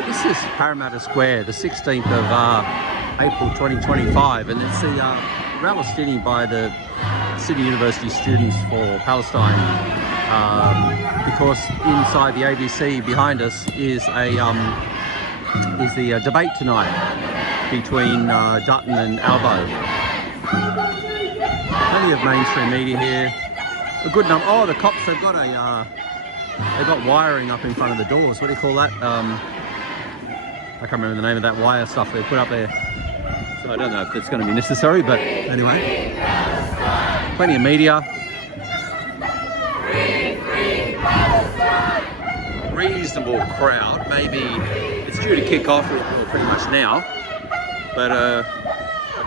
So this is Parramatta Square, the 16th of April 2025, and it's the Palestinian by the City University Students for Palestine, because inside the ABC behind us is the debate tonight between Dutton and Al-Rawi. Plenty of mainstream media here. A good number. Oh, the cops, they've got wiring up in front of the doors. What do you call that? I can't remember the name of that wire stuff they put up there. So I don't know if it's going to be necessary, but anyway. Plenty of media. Reasonable crowd. Maybe it's due to kick off pretty much now. But a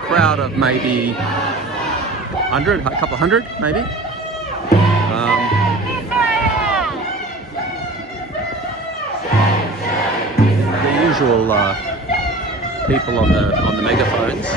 crowd of maybe 100, a couple hundred maybe. The usual people on the megaphones.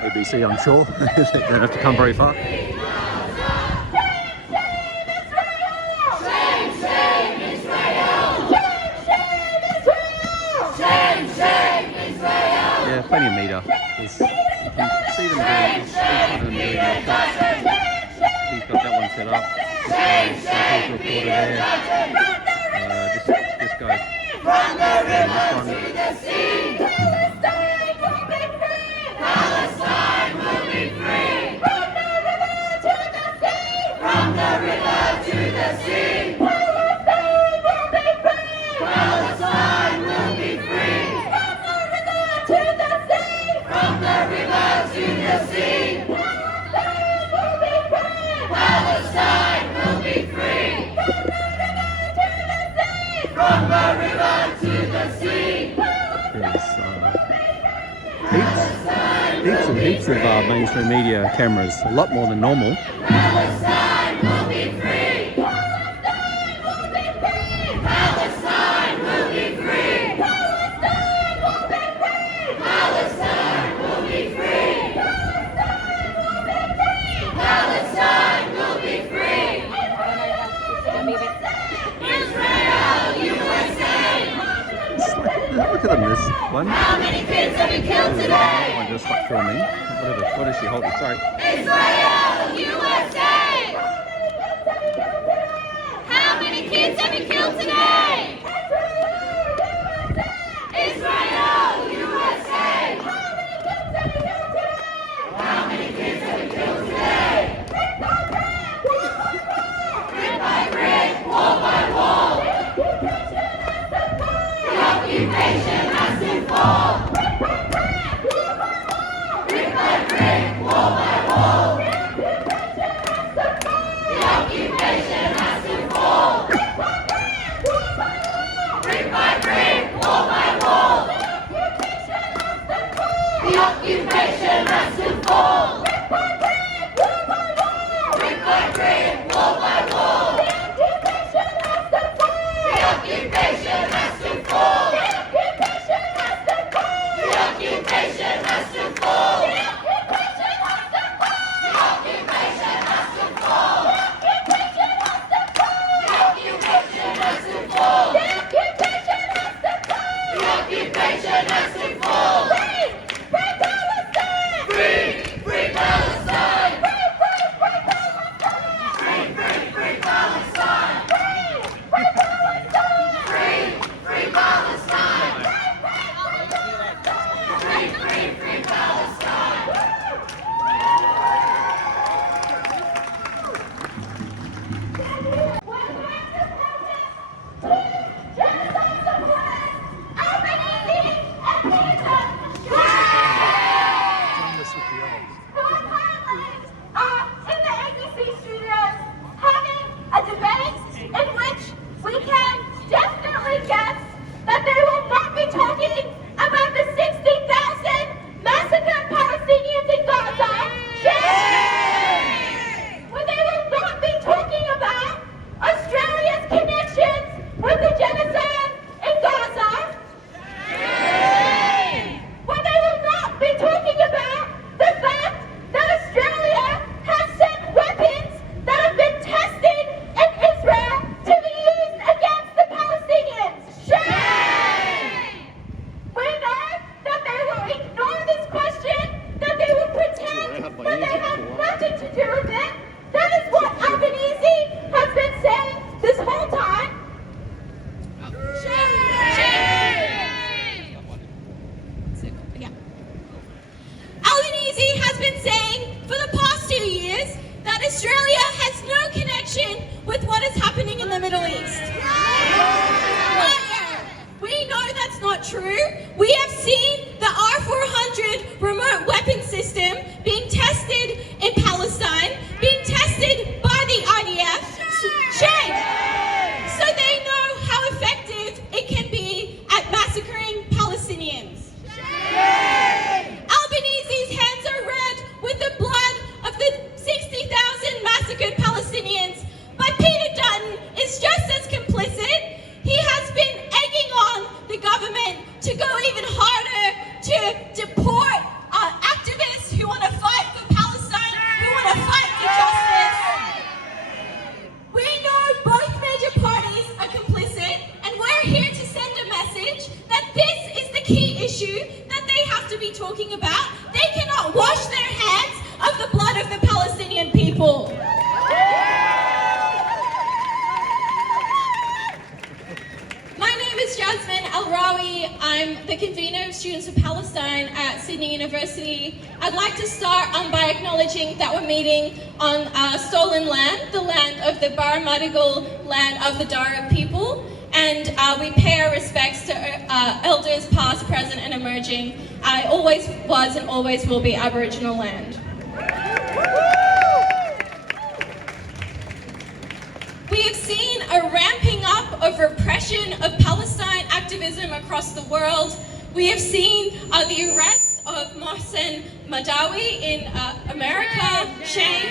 ABC, I'm sure. They don't have to come very far. Yeah, plenty of meter. You can see them doing each one of them doing their shots. He's got that one set up. This guy's recorder there. This guy. And this one. Palestine will be free. From the river to the sea. Palestine will be free. From the river to the sea. Palestine will be free. From the river to the sea. There's heaps of mainstream media cameras, a lot more than normal. Palestine will be free. Palestine will be free. Palestine will be free. Palestine will be free. Israel, USA. Look at them, this one. How many kids have been killed today? One just stopped filming. What is she holding? Sorry. Israel, USA. How many kids have been killed today? Israel, USA. How many kids have been killed today? Brick by brick, wall by wall. The occupation has to fall. Brick by brick, wall by wall. The occupation has to fall. not true. We have seen the R400 remote weapon system being tested in Palestine, being tested by the IDF. Shame! So they know how effective it can be at massacring Palestinians. Albanese's hands are red with the blood of the 60,000 massacred Palestinians. But Peter Dutton is just as complicit. He has been egging on the government to go even harder to deport activists who want to fight for Palestine, who want to fight for justice. We know both major parties are complicit, and we're here to send a message that this is the key issue that they have to be talking about. They cannot wash their hands of the blood of the Palestinian people. My name is Jasmine Al-Rawi. I'm the convener of Students for Palestine at Sydney University. I'd like to start by acknowledging that we're meeting on stolen land, the land of the Parramatta land of the Darug people, and we pay our respects to elders past, present and emerging. It always was and always will be Aboriginal land. We have seen a ramping up of repression of Palestine activism across the world. We have seen the arrest of Mohsen Madawi in America, Shane,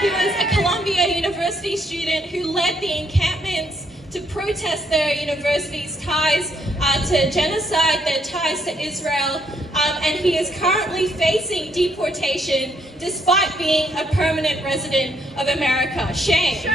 who was a Columbia University student who led the encampments to protest their university's ties to genocide, their ties to Israel, and he is currently facing deportation despite being a permanent resident of America. Shame.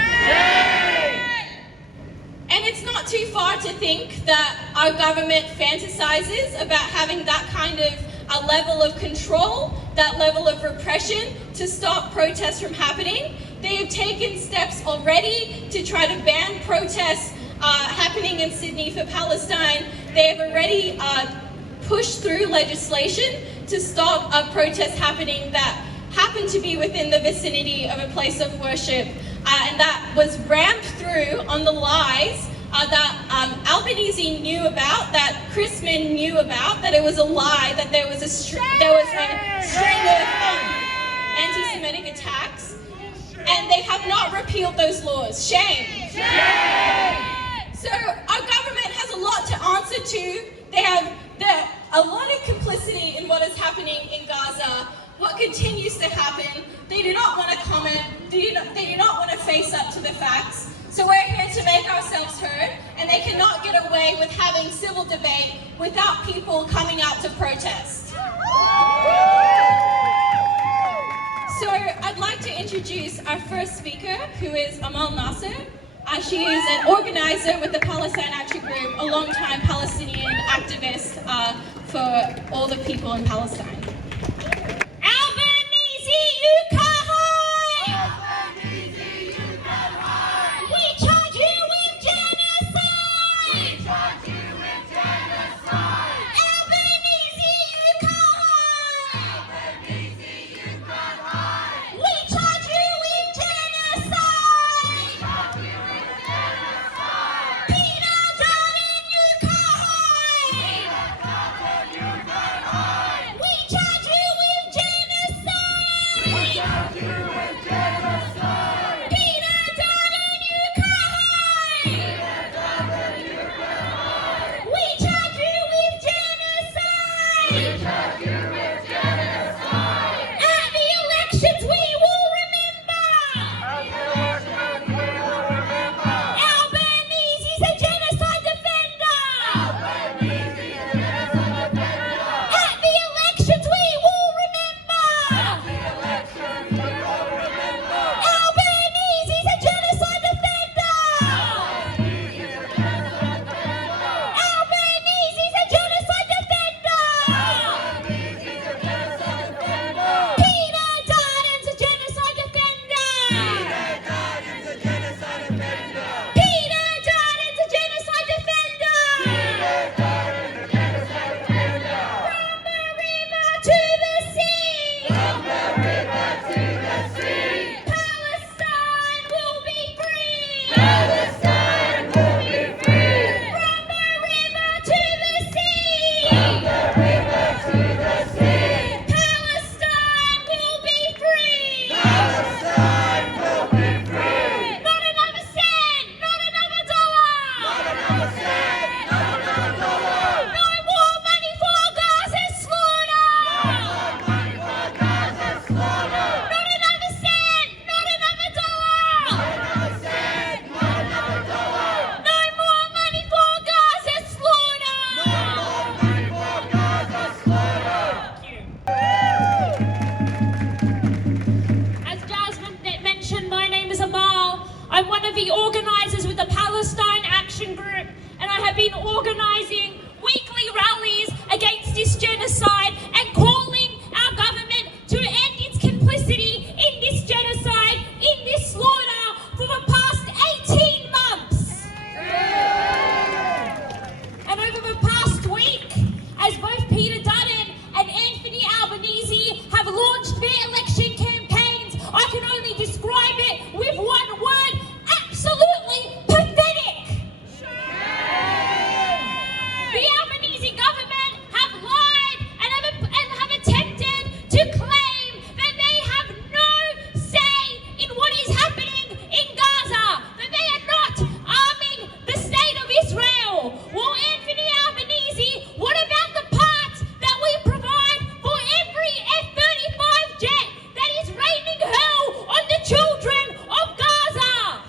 And it's not too far to think that our government fantasizes about having that kind of a level of control, that level of repression to stop protests from happening. They have taken steps already to try to ban protests happening in Sydney for Palestine. They have already pushed through legislation to stop protests happening that happen to be within the vicinity of a place of worship. And that was rammed through on the lies that Albanese knew about, that Chrisman knew about, that it was a lie, that there was a string of anti-Semitic attacks, and they have not repealed those laws. Shame. So our government has a lot to answer to. They have a lot of complicity in what is happening in Gaza, what continues to happen. They do not want to comment. They do not want to face up to the facts. So we're here to make ourselves heard, and they cannot get away with having civil debate without people coming out to protest. So I'd like to introduce our first speaker, who is Amal Naser. She is an organizer with the Palestine Action Group, a long-time Palestinian activist for all the people in Palestine. We I'm one of the organisers with the Palestine Action Group, and I have been organising weekly rallies against this genocide and calling our government to end its complicity in this genocide, in this slaughter for the past 18 months. And over the past week, as both Peter Dutton and Anthony Albanese have launched their election campaigns, I can only describe it with one word: absolutely pathetic. The Albanese government have lied and have attempted to claim that they have no say in what is happening in Gaza, that they are not arming the state of Israel. Well, Anthony Albanese, what about the parts that we provide for every F-35 jet that is raining hell on the children of Gaza?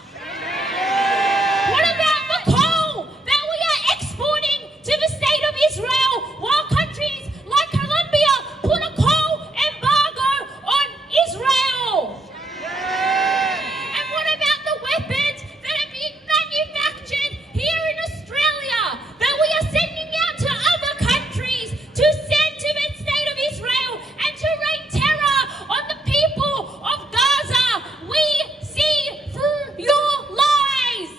What about the coal that we are exporting to the state of Israel while countries like Colombia put a coal embargo on Israel? And what about the weapons that are being manufactured here in Australia that we are sending out to other countries to send to the state of Israel and to rain terror on the people of Gaza? We see through your lies.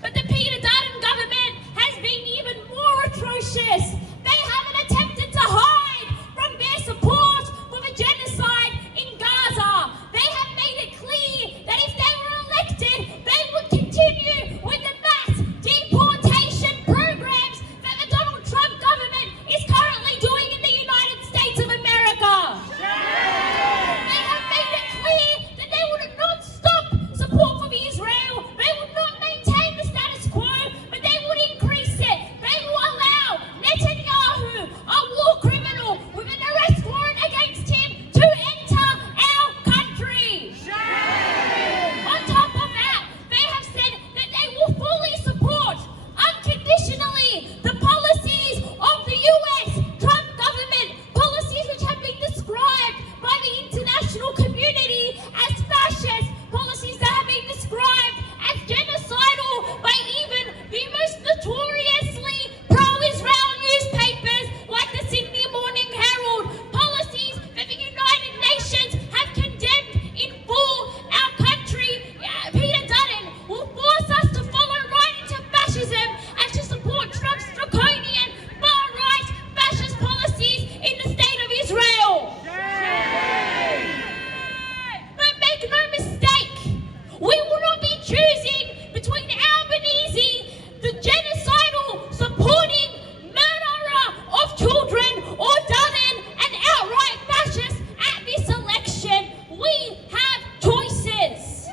But the Peter Dutton government has been even more atrocious. They haven't attempted to hide from their support for the genocide in Gaza. They have made it clear that if they were elected, they would continue with the mass deportation programs that the Donald Trump government is currently doing in the United States of America. They have made it clear that they would not stop support for Israel. They would not maintain the status quo, but they would increase it. They will allow Netanyahu, a war criminal with an arrest warrant against him, to enter our country. On top of that, they have said that they will fully support unconditionally the policies of the US Trump government, policies which have been described by the international community as fascist, policies that have been described as genocidal by even the most notoriously pro-Israel newspapers like the Sydney Morning Herald, policies that the United Nations have condemned in full. Our country, Peter Dutton, will force us to follow right into fascism and to support Trump's draconian, far-right, fascist policies in the state of Israel. But make no mistake, we will not be choosing between Albanese, the genocidal supporting murderer of children, or Dutton, an outright fascist, at this election. We have choices.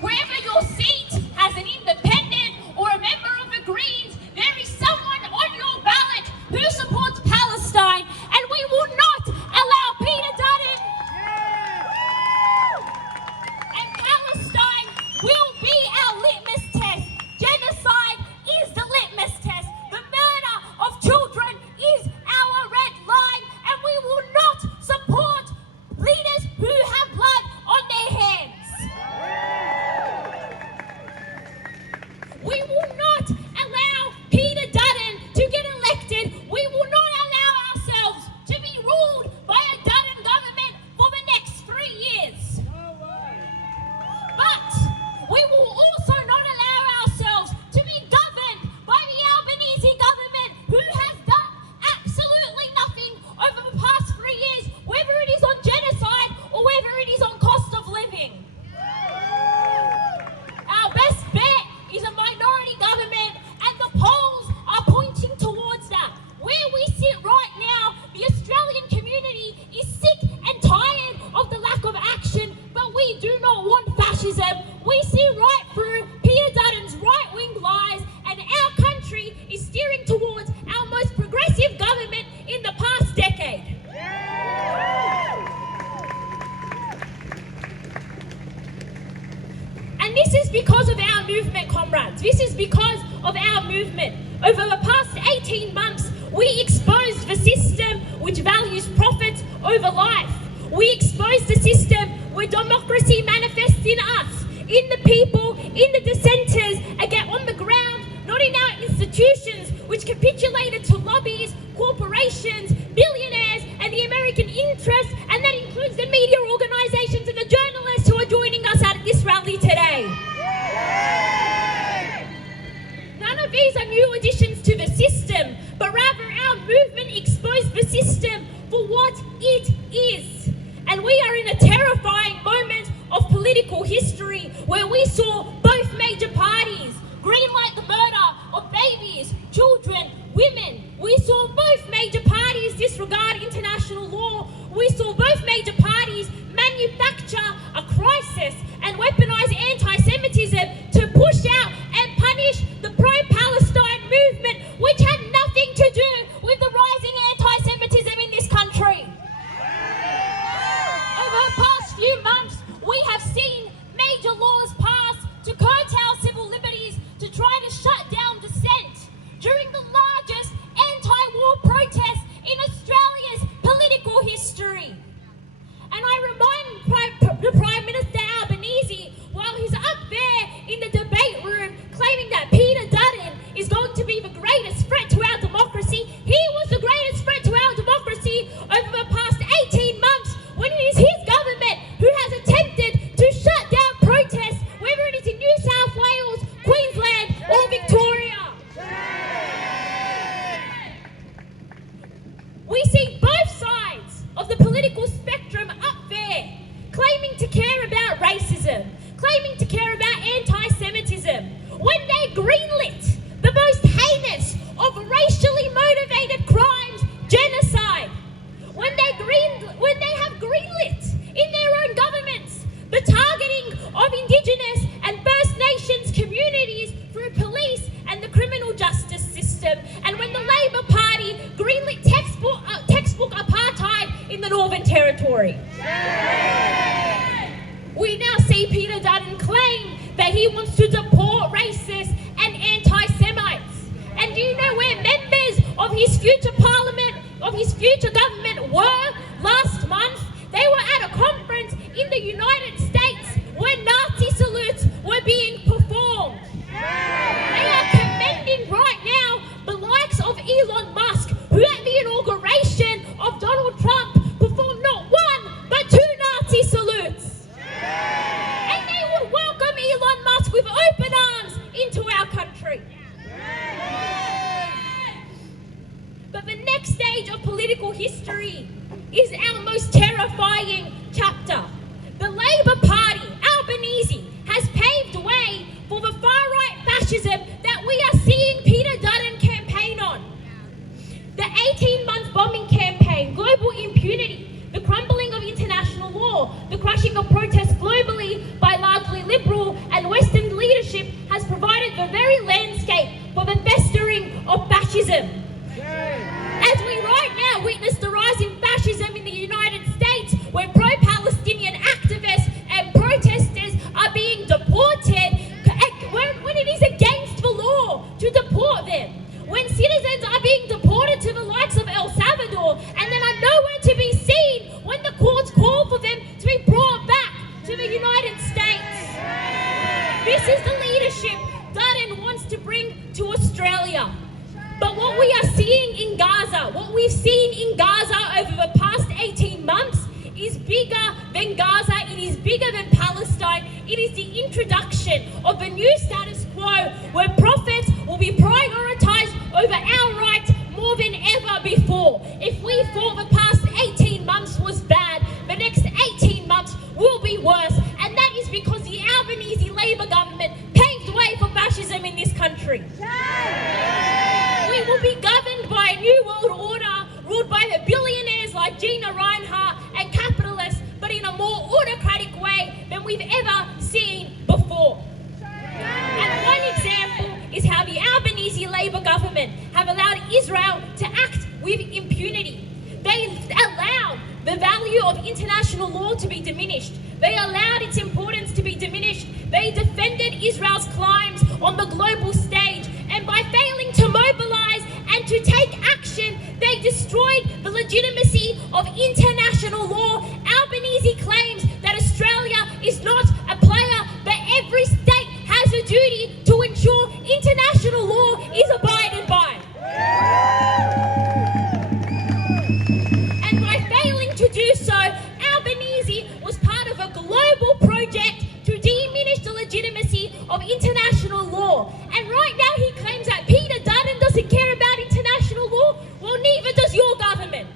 Wherever your seat as an independent or a member of the Greens, there is someone on your ballot who supports Palestine, and we will not allow Peter Dutton. And Palestine will be our litmus test. Genocide is the litmus test. The murder of children is our red line, and we will not support leaders who have blood on their hands. We will not allow Peter Dutton to get elected. We will not allow ourselves to be ruled by a Dutton government for the next 3 years. But we will also not allow ourselves to be governed by the Albanese government, who has done absolutely nothing over the past 3 years, whether it is on genocide or whether it is on cost of living. Our best bet is a minority government, and the polls are pointing towards that. Where we sit right now, the Australian community is sick and tired of the lack of action, but we do not want fascism. We see right through Peter Dutton's right-wing lies, and our country is steering towards our most progressive government in the past decade. And this is because of our movement, comrades. This is because of our movement. Over the past 18 months, we exposed the system which values profits a life. We expose the system where democracy manifests in us, in the people, in the dissenters, and get on the ground, not in our institutions, which capitulated to lobbies, corporations, billionaires, and the American interests, and that includes the media organisations and the journalists who are joining us at this rally today. None of these are new additions to the system, but rather our movement exposed the system for what it is. And we are in a terrifying moment of political history where we saw both major parties greenlight the murder of babies, children, women. We saw both major parties disregard international law. We saw both major parties manufacture a crisis and weaponize anti-Semitism to push out and punish the pro-Palestine movement, which had nothing to do with the rising anti-Semitism in this country. Over the past few months, we have seen major laws passed to curtail civil liberties to try to shut down dissent during the largest anti-war protest in Australia's political history. And I remind the Prime Minister Albanese, while he's up there in the debate room claiming that Peter Dutton is going to be the greatest threat to our democracy, he was the greatest threat to our democracy over the past 18 months when it is his government who has attempted to shut down protests, whether it is in New South Wales, Queensland or Victoria. We see both sides of the political spectrum up there claiming to care about racism, claiming to care about anti-Semitism, when they greenlit the most heinous of racially motivated crimes, genocide, when they have greenlit in their own governments the targeting of Indigenous and First Nations communities through police and the criminal justice system, and when the Labor Party greenlit textbook apartheid in the Northern Territory. We now see Peter Dutton claim that he wants to deport racists and anti-Semites. And do you know where members of his future parliament, of his future government were last month? They were at a conference in the United States where Nazi salutes were being performed. They are commending right now the likes of Elon Musk, who at the inauguration of Donald Trump performed not one, but 2 Nazi salutes. And they would welcome Elon Musk with open arms into our country. But the next stage of political history is our most terrifying chapter. The Labor Party, Albanese, has paved way for the far-right fascism that we are seeing Peter Dutton campaign on. The 18-month bombing campaign, global impunity, the crumbling of international law, the crushing of protests globally by largely liberal and Western leadership has provided the very landscape for the festering of fascism. As we right now witness the rise in fascism in the United States, where pro-Palestinian activists and protesters are being deported, when it is against the law to deport them, when citizens are being deported to the likes of El Salvador and then are nowhere to be seen when the courts call for them to be brought back to the United States. This is the leadership Dutton wants to bring to Australia. But what we are seeing in Gaza, what we've seen in Gaza over the past 18 months is bigger than Gaza, it is bigger than Palestine. It is the introduction of a new status quo where profits will be prioritized over our rights more than ever before. If we thought the past 18 months was bad, the next 18 months will be worse. And that is because the Albanese Labor government paved way for fascism in this country. We will be governed by a new world order ruled by the billionaires like Gina Elias and capitalists, but in a more autocratic way than we've ever seen before. And one example is how the Albanese Labor government have allowed Israel to act with impunity. They allowed the value of international law to be diminished. They allowed its importance to be diminished. They defended Israel's claims on the global stage, and by failing to mobilize and to take action, they destroyed the legitimacy of international do so, Albanese was part of a global project to diminish the legitimacy of international law. And right now he claims that Peter Dutton doesn't care about international law. Well, neither does your government.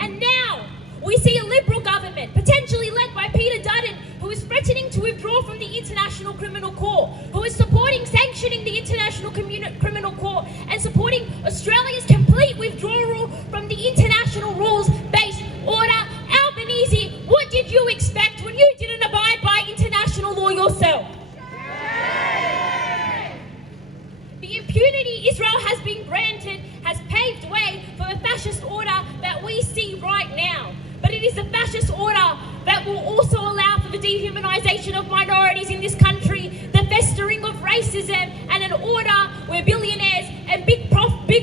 And now we see a Liberal government, potentially led by Peter Dutton, who is threatening to withdraw from the International Criminal Court, who is supporting sanctioning the International Criminal Court and supporting Australia's complete withdrawal from the international rules-based order. Albanese, what did you expect when you didn't abide by international law yourself? The impunity Israel has been granted has paved way for the fascist order that we see right now. But it is the fascist order that will also allow for the dehumanization of minorities in this country, the festering of racism, and an order where billionaires and big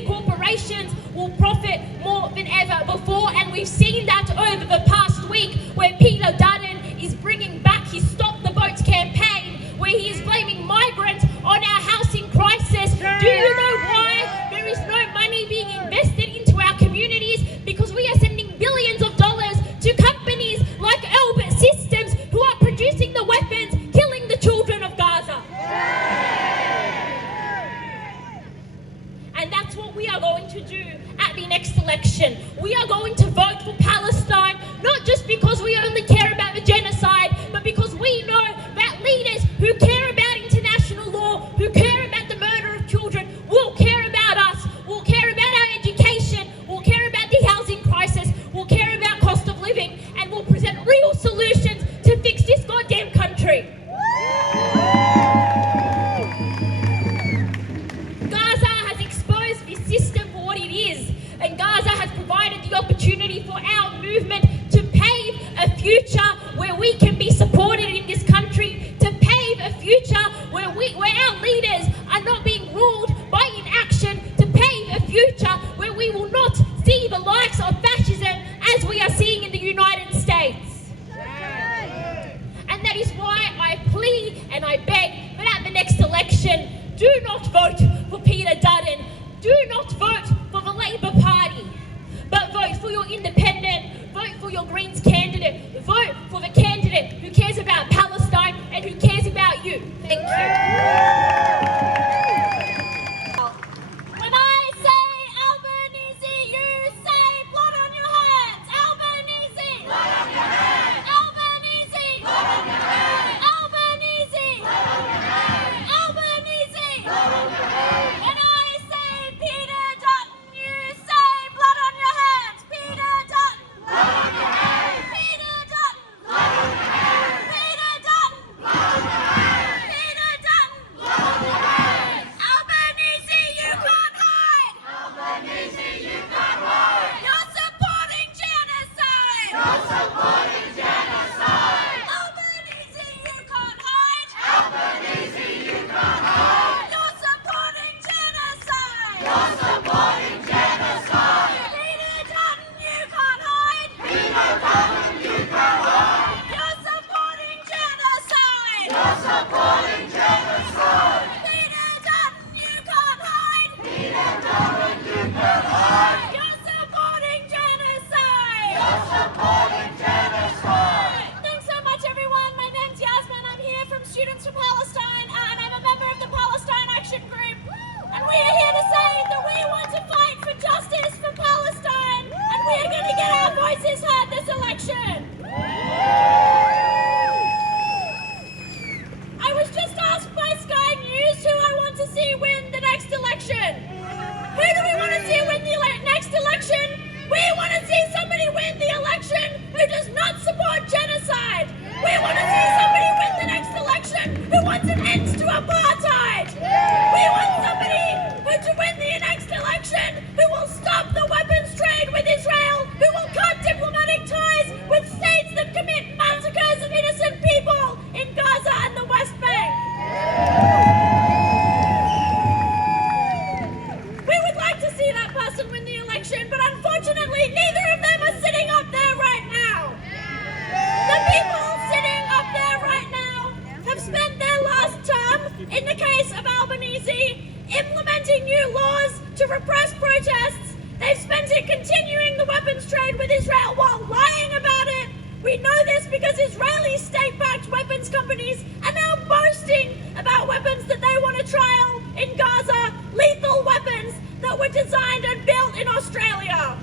corporations will profit more than ever before. And we've seen that over the past week, where Peter Dutton is bringing back his Stop the Boats campaign, where he is blaming migrants on our housing crisis. Do you know why there is no money being invested into our communities? Because we are sending billions of dollars to companies like Systems who are producing the weapons, killing the children of Gaza. And that's what we are going to do at the next election. We are going to vote for Palestine, not just because we only care about the genocide, but because we know that leaders who care about international law, who care about the murder of children, will care about us, will care about our education, will care about the housing crisis, will care about cost of living, and will present real solutions to fix this goddamn country. Gaza has exposed this system for what it is, and Gaza has provided the opportunity for our movement to pave a future where we can be supported in this country, to pave a future where our leaders are not being ruled by inaction, to pave a future where we will not see the likes of fascism as we are seeing in the United States. And that is why I plead and I beg that at the next election, do not vote for Peter Dutton, do not vote for the Labour Party, but vote for your independent, vote for your Greens candidate, vote for the candidate who cares about Palestine and who cares about you. Thank you. When I say Albanese, you say blood on your hands. Albanese! Blood on your hands! Albanese! Blood on your hands! Albanese! Blood on your hands! Albanese! Blood on your hands! When I say Peter Dutton, you say blood on your hands. Peter Dutton! Blood on your hands! Peter Dutton! Blood on your hands! Peter Dutton! Blood on your hands! Peter Dutton! Blood on your hands! Albanese, you can't hide! Albanese, you can't hide! You're supporting genocide! You're supporting genocide! Albanese, you can't hide! Albanese, you can't hide! You're supporting genocide! You're supporting genocide! Peter Dutton, you can't hide! Peter Dutton, you can't hide! You're supporting genocide! You're supporting genocide! Peter Dutton, you can't hide! Peter Dutton, you can't hide! You're supporting genocide! You're supporting genocide! Thanks so much, everyone. My name's Yasmine. I'm here from Students for Palestine, and I'm a member of the Palestine Action Group. And we are here to say that we want to fight for justice for Palestine, and we are going to get our voices heard this election. I was just asked by Sky News who I want to see win the next election. Who do we want to see win the next election? We want to see somebody win the election who does not support genocide. We want to see somebody win the next election who wants an end to apartheid. We want somebody who to win the next election who will stop the weapons trade with Israel, who will cut diplomatic ties with companies are now boasting about weapons that they want to trial in Gaza, lethal weapons that were designed and built in Australia.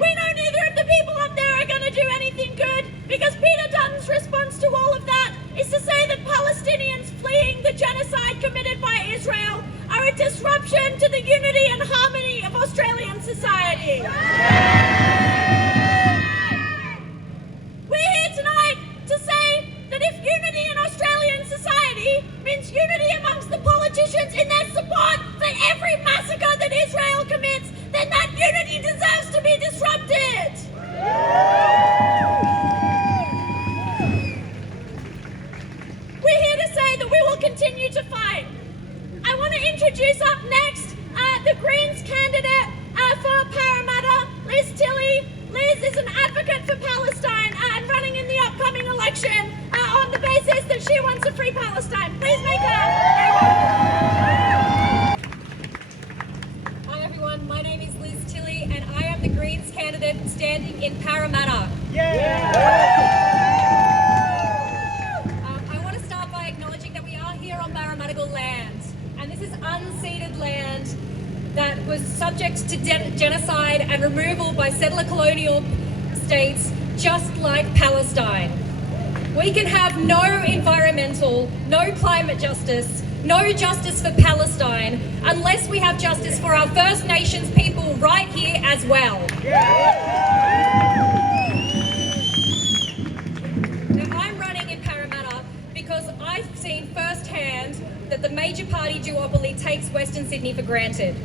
We know neither of the people up there are going to do anything good, because Peter Dutton's response to all of that is to say that Palestinians fleeing the genocide committed by Israel are a disruption to the unity and harmony of Australian society. We're here tonight to say that if unity in Australian society means unity amongst the politicians in their support for every massacre that Israel commits, then that unity deserves to be disrupted. We're here to say that we will continue to fight. I want to introduce up next the Greens candidate for Parramatta, Liz Tilley. Liz is an advocate for Palestine and running in the upcoming election on the basis that she wants a free Palestine. Please make her. Hi everyone, my name is Liz Tilley and I am the Greens candidate standing in Parramatta. I want to start by acknowledging that we are here on Parramatta land, and this is unceded land that was subject to genocide and removal by settler colonial states just like Palestine. We can have no environmental, no climate justice, no justice for Palestine unless we have justice for our First Nations people right here as well. Now, I'm running in Parramatta because I've seen firsthand that the major party duopoly takes Western Sydney for granted.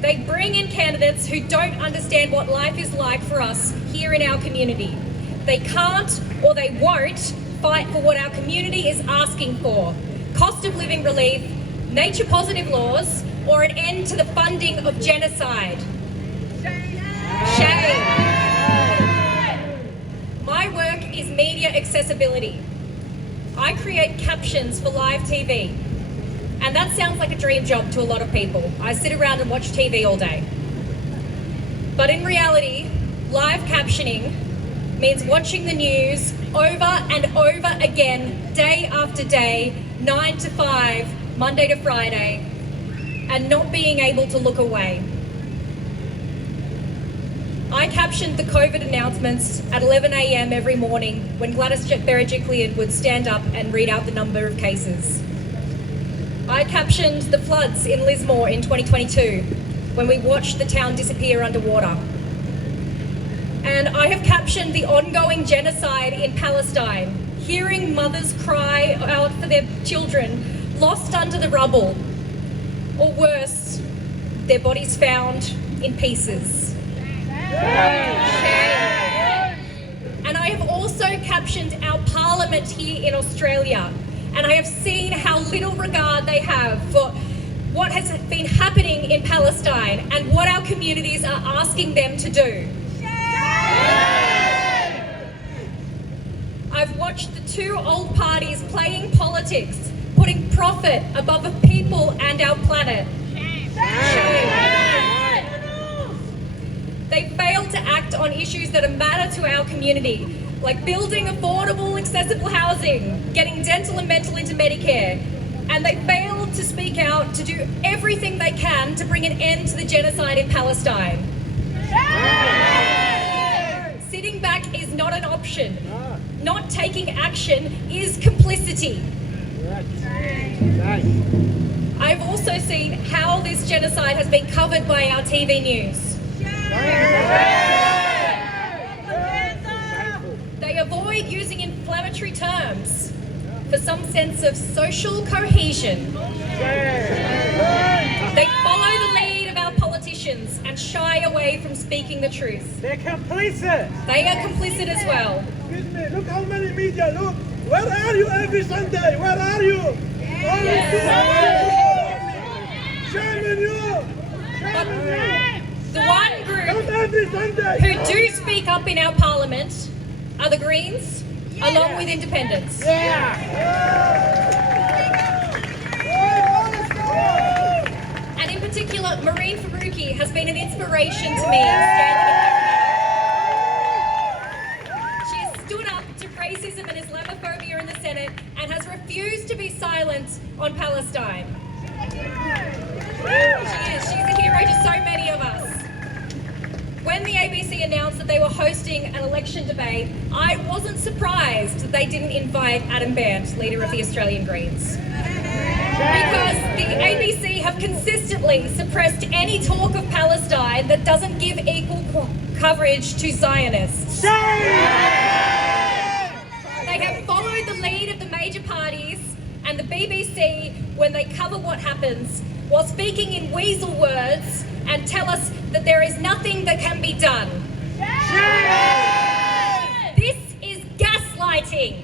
They bring in candidates who don't understand what life is like for us here in our community. They can't or they won't fight for what our community is asking for: cost of living relief, nature positive laws, or an end to the funding of genocide. Shame. My work is media accessibility. I create captions for live TV. And that sounds like a dream job to a lot of people. I sit around and watch TV all day. But in reality, live captioning means watching the news over and over again, day after day, 9 to 5, Monday to Friday, and not being able to look away. I captioned the COVID announcements at 11 a.m. every morning when Gladys Berejiklian would stand up and read out the number of cases. I captioned the floods in Lismore in 2022 when we watched the town disappear underwater. And I have captioned the ongoing genocide in Palestine, hearing mothers cry out for their children lost under the rubble, or worse, their bodies found in pieces. And I have also captioned our parliament here in Australia, and I have seen how little regard they have for what has been happening in Palestine and what our communities are asking them to do. I've watched the two old parties playing politics, putting profit above the people and our planet. They failed to act on issues that matter to our community, like building affordable, accessible housing, getting dental and mental into Medicare. And they failed to speak out to do everything they can to bring an end to the genocide in Palestine. Sitting back is not an option. Not taking action is complicity. I've also seen how this genocide has been covered by our TV news. They avoid using inflammatory terms for some sense of social cohesion. They follow the lead of our politicians and shy away from speaking the truth. They're complicit. They are complicit as well. Excuse me, look how many media, look. Where are you every Sunday? Where are you? Shame on you. Shame on you. The one group who do speak up in our parliament are the Greens, along with independents. And in particular, Marine Faruqi has been an inspiration to me. She has stood up to raise refused to be silent on Palestine. She is. She's a hero to so many of us. When the ABC announced that they were hosting an election debate, I wasn't surprised that they didn't invite Adam Bandt, leader of the Australian Greens. Because the ABC have consistently suppressed any talk of Palestine that doesn't give equal coverage to Zionists. They have followed the lead of the major parties and the BBC when they cover what happens, while speaking in weasel words and tell us that there is nothing that can be done. This is gaslighting.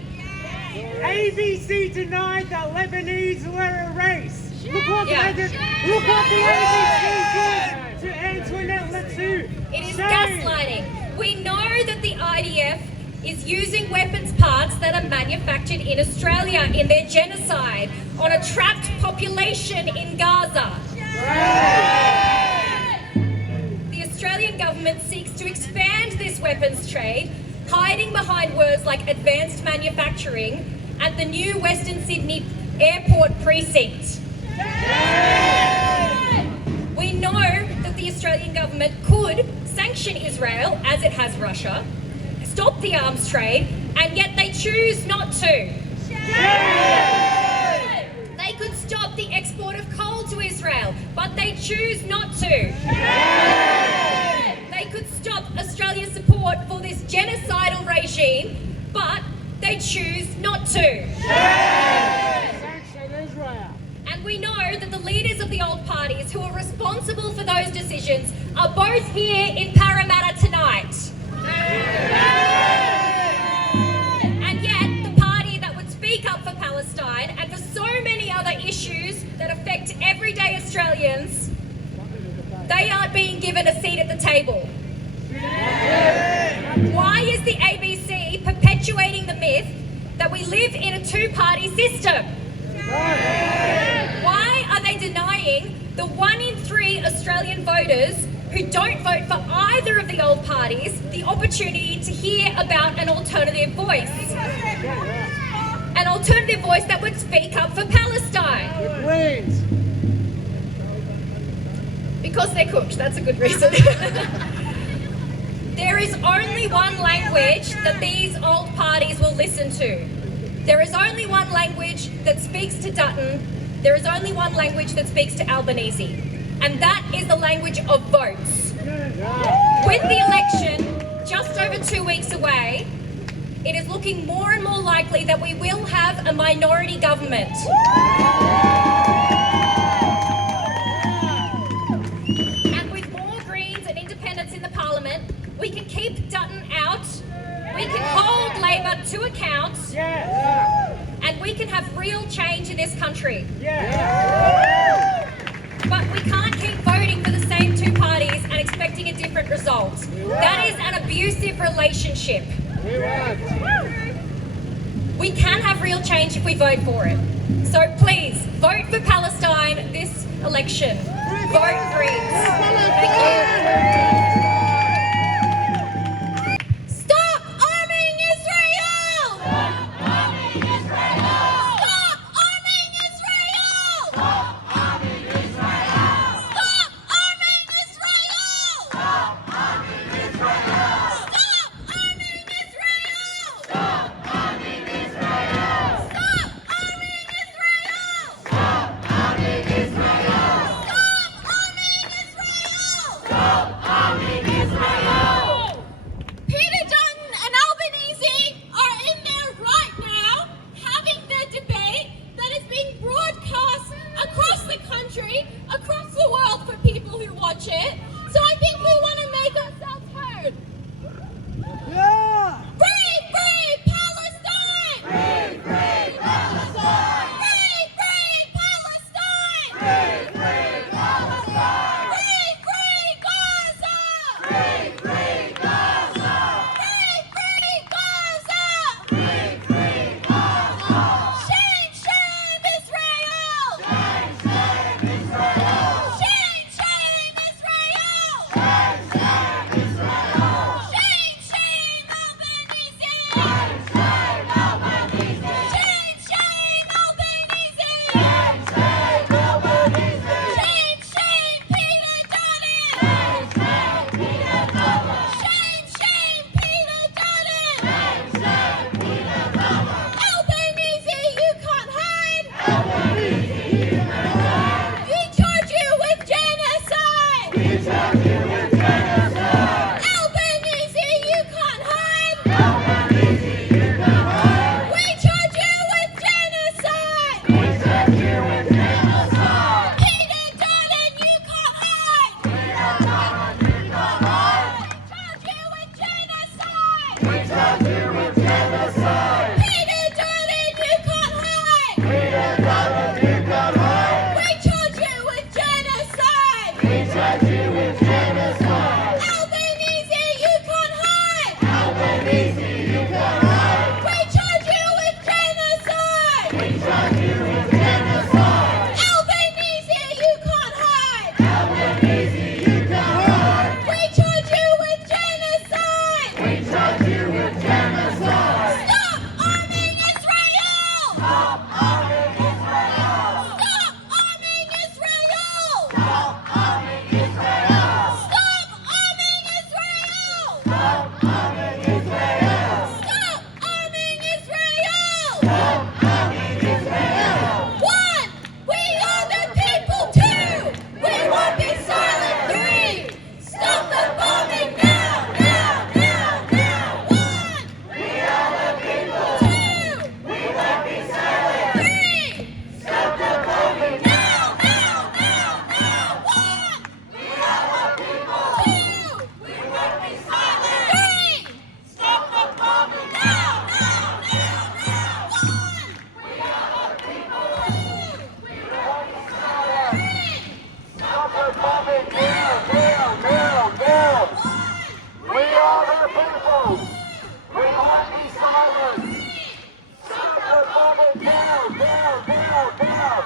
ABC denied that Lebanese were a race. Look what the ABC did to Antoinette Lattou. It is gaslighting. We know that the IDF is using weapons parts that are manufactured in Australia in their genocide on a trapped population in Gaza. The Australian government seeks to expand this weapons trade, hiding behind words like advanced manufacturing at the new Western Sydney Airport precinct. We know that the Australian government could sanction Israel, as it has Russia, stop the arms trade, and yet they choose not to. They could stop the export of coal to Israel, but they choose not to. They could stop Australia's support for this genocidal regime, but they choose not to. Sanction Israel. And we know that the leaders of the old parties who are responsible for those decisions are both here in Parramatta tonight. And yet, the party that would speak up for Palestine and for so many other issues that affect everyday Australians, they aren't being given a seat at the table. Why is the ABC perpetuating the myth that we live in a two-party system? Why are they denying the 1 in 3 Australian voters who don't vote for either of the old parties the opportunity to hear about an alternative voice? An alternative voice that would speak up for Palestine. Please. Because they're cooked, that's a good reason. There is only one language that these old parties will listen to. There is only one language that speaks to Dutton. There is only one language that speaks to Albanese. And that is the language of votes. With the election just over 2 weeks away, it is looking more and more likely that we will have a minority government. And with more Greens and independents in the Parliament, we can keep Dutton out, we can hold Labor to account, and we can have real change in this country. But we can't keep voting for the same two parties and expecting a different result. That is an abusive relationship. We can have real change if we vote for it. So please, vote for Palestine this election. Vote Greens. Thank you. Stop arming Israel! Stop arming Israel! Stop arming Israel! Stop arming Israel! Stop arming Israel! Stop arming Israel! Stop arming Israel! Stop arming Israel! Stop arming Israel! Stop arming Israel! Stop arming Israel! Stop Albanese, you can't hide! Albanese, you can't hide! We charge you with genocide! We charge you with genocide! Peter Dutton, you can't hide! Peter Dutton, you can't hide! We charge you with genocide! We charge you with genocide! Peter Dutton, you can't hide! Peter Dutton, you can't hide! We charge you with genocide! We charge you with genocide! Albanese, you can't hide! Albanese, you can't hide! We charge you with genocide! We charge you with genocide! Albanese, you can't hide! Albanese, you can't hide! We charge you with genocide! We charge you with genocide! Stop arming Israel! Stop arming Israel! Stop arming Israel! Stop arming Israel! Stop arming Israel! Stop arming Israel! Stop arming Israel! Stop arming Israel! One, we are the people. Two, we won't be silent. Three, stop the bombing now, now, now, now. One, we are the people. Two, we won't be silent. Three, stop the bombing now, now, now, now. One, we are the people. Two, we won't be silent. Three, stop the bombing now, now, now, now. One, we are the people. Two, we won't be silent. Three, stop the bombing now, now, now, now. We are the people. We won't be silent. Stop the bombing now, now, now, now.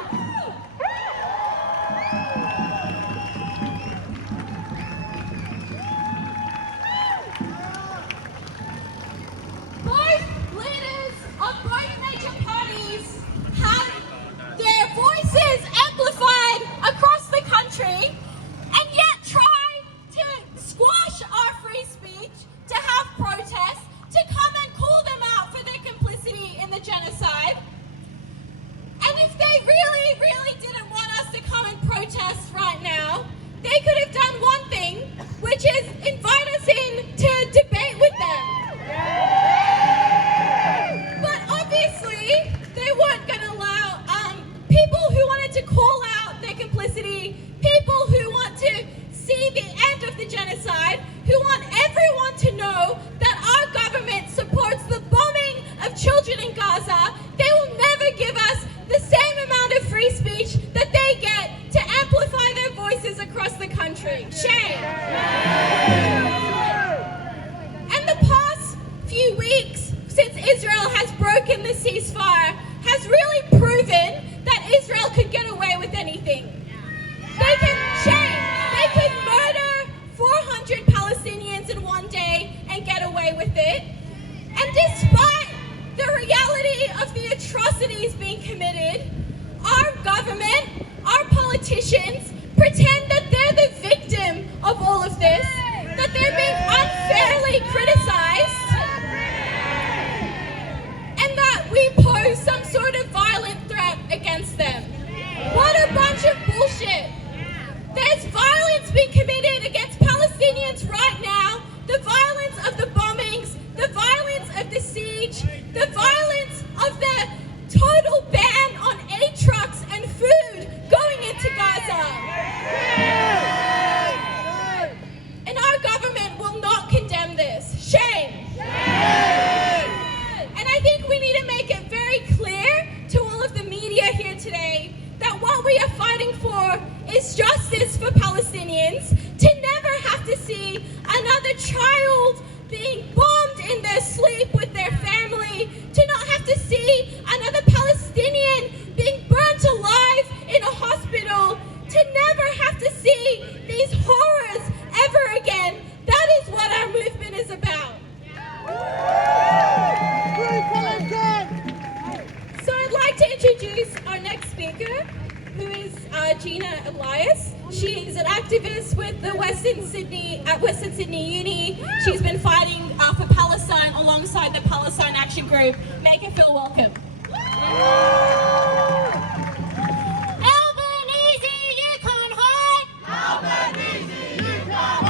Both leaders of both major parties have their voices amplified across the country and yet try to squash our free speech, to have protests, to come and call them out for their complicity in the genocide. And if they really, really didn't want us to come and protest right now, they could have done one thing, which is invite us in to debate with them. But obviously, they weren't going to allow people who wanted to call out their complicity, people who want to see the end of the genocide, who want everyone to know that our government supports the bombing of children in Gaza. They will never give us the same amount of free speech that they get to amplify their voices across the country. Shame. And the past few weeks, since Israel has broken the ceasefire, has really proven that Israel could get away with anything. They can they could murder 400 Palestinians in one day and get away with it. And despite the reality of the atrocities being committed, our government, our politicians, pretend that they're the victim of all of this, that they're being unfairly criticized, and that we pose some sort of violent threat against them. What a bunch of bullshit. There's violence being committed against Palestinians right now, the violence of the bombings, the violence of the siege, the violence of the total ban on aid trucks and food going into Gaza. And our government will not condemn this. Shame. And I think we need to make it very clear to all of the media here today that what we are fighting for is justice for Palestinians, to never have to see another child being bombed in their sleep with their family, to not have to see another Palestinian being burnt alive in a hospital, to never have to see these horrors ever again. That is what our movement is about. So I'd like to introduce our next speaker, who is Gina Elias. She is an activist with the Western Sydney Uni. She's been fighting for Palestine alongside the Palestine Action Group. Make her feel welcome. Albanese, you can't hide! Albanese, you can't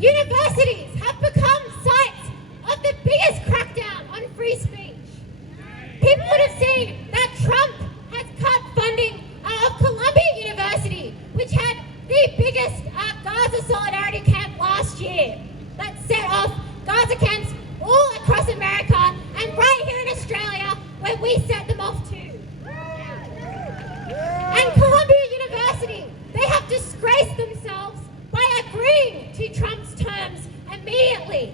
Universities have become sites of the biggest crackdown on free speech. People would have seen that Trump has cut funding of Columbia University, which had the biggest Gaza solidarity camp last year. That set off Gaza camps all across America and right here in Australia, where we set them off too. And Columbia University, they have disgraced themselves by agreeing to Trump's terms immediately.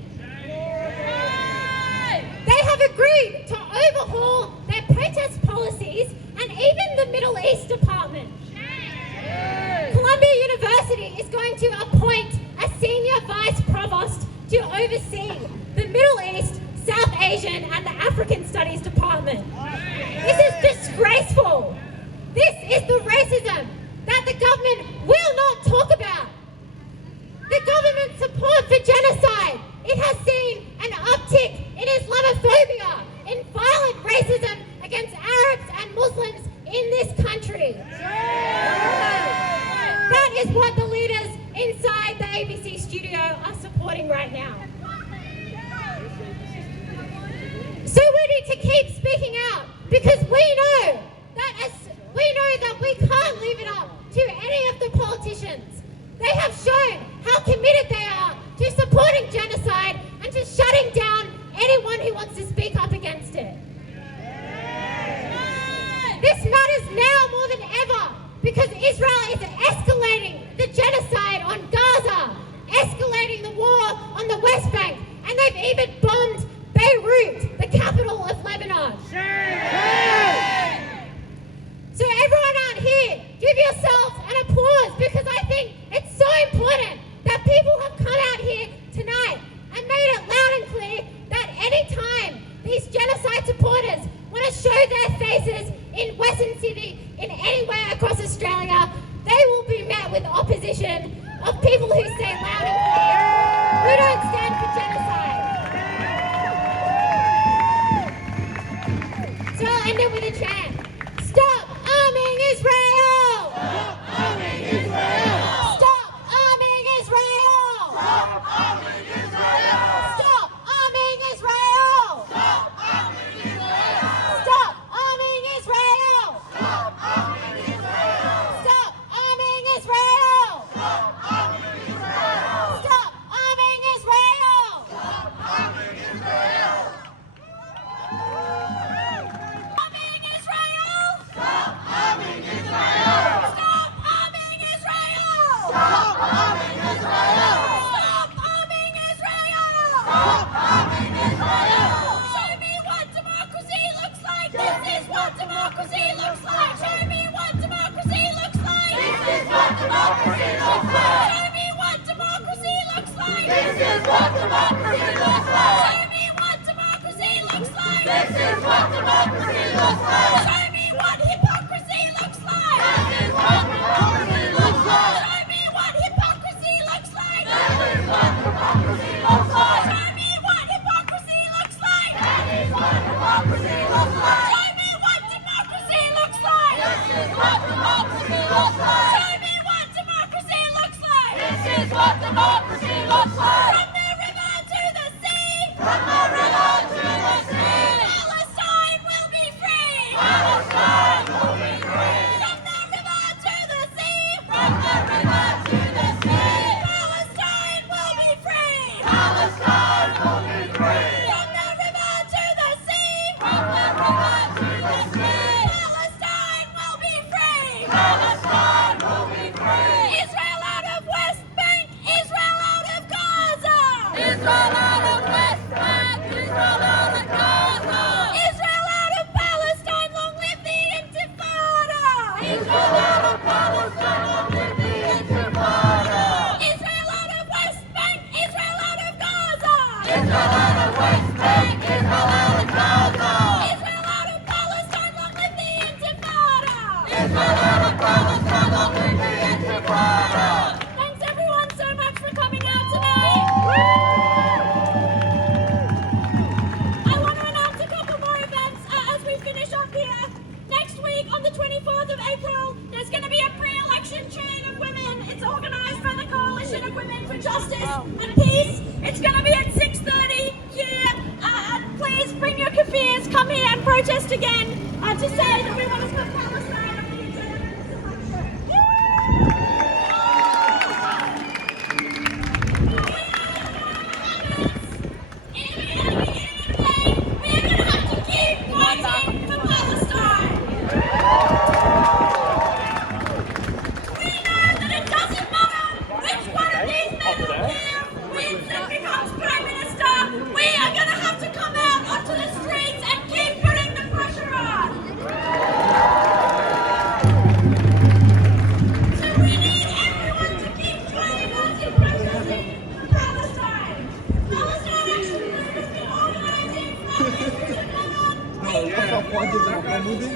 They have agreed to overhaul their protest policies and even the Middle East Department. Columbia University is going to appoint a senior vice provost to oversee the Middle East, South Asian and the African Studies Department. This is disgraceful. This is the racism that the government will not talk about. The government's support for genocide, it has seen an uptick in Islamophobia, in violent racism against Arabs and Muslims in this country. That is what the leaders inside the ABC studio are supporting right now. So we need to keep speaking out because we know that we can't leave it up to any of the politicians. They have shown how committed they are to supporting genocide and to shutting down anyone who wants to speak up against it. This matters now more than ever because Israel is escalating the genocide on Gaza, escalating the war on the West Bank, and they've even bombed Beirut, the capital of Lebanon. So everyone out here, give yourselves an applause because I think it's so important that people have come out here tonight and made it loud and clear that anytime these genocide supporters want to show their faces in Western Sydney, in anywhere across Australia, they will be met with opposition of people who say loud and clear, we don't stand for genocide. So I'll end it with a chant. Stop arming Israel! Stop arming Israel! Stop arming Israel! Stop arming Israel! Stop arming Israel! Stop arming Israel! Stop arming Israel! Stop arming Israel! Stop arming Israel! Stop arming Israel! Stop arming Israel! Stop arming Israel! Democracy looks like. Show me what democracy looks like. This is what democracy looks like. Show me what democracy looks like. This is what democracy looks like. Show me what democracy looks like. This is what democracy looks like. Show me what hypocrisy looks like. This is what democracy looks like. Show me what hypocrisy looks like. This is what democracy looks like. Show me what hypocrisy looks like. That is what democracy looks like. This is what democracy looks like. Show me what democracy looks like. This is what democracy looks like. From the river to the sea. From the river to the sea. Palestine will be free. Palestine will be free. From the river to the sea. From the river to the sea. Palestine will be free. Palestine will be free. From the river to the sea. From the river to the sea. Palestine will be free. Israel out of West Bank. Israel out of Gaza. Israel out of West Bank. justice and peace. It's going to be at 6:30 here. Please bring your kafirs, come here and protest again to say that we want to put Palestine on the agenda. We're going to have to keep fighting for Palestine. We know that it doesn't matter which one of these men wins and becomes Prime Minister. We are going to have to come out onto the streets and keep putting the pressure on. So we need everyone to keep joining us in protesting for Palestine. Palestine Action Group has been organising from this to We need organising rallies.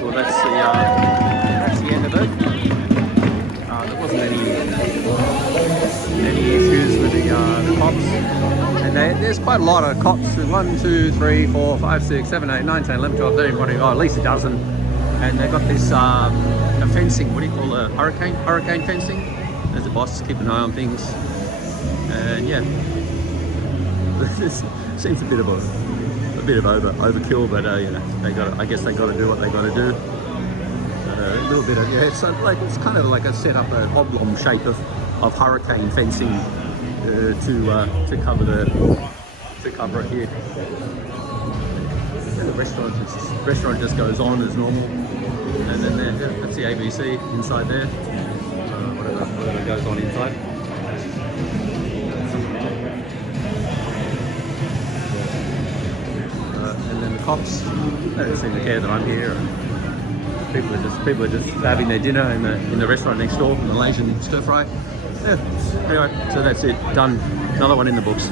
Well, that's the end of it. There wasn't any issues with the cops, and there's quite a lot of cops. 1, 2, 3, 4, 5, 6, 7, 8, 9, 10, 11, 12, 13, 14, at least a dozen. And they've got this a fencing. What do you call a hurricane fencing? As the boss, keep an eye on things. And yeah, this seems a bit of overkill, but you know, I guess they got to do what they got to do. A little bit of it's kind of like a set up an oblong shape of hurricane fencing to cover it here. And the restaurant just goes on as normal, and then that's the ABC inside there. Whatever goes on inside. And then the cops, they don't seem to care that I'm here. People are just having their dinner in the restaurant next door, Malaysian stir fry. Yeah. Anyway, so that's it. Done. Another one in the books.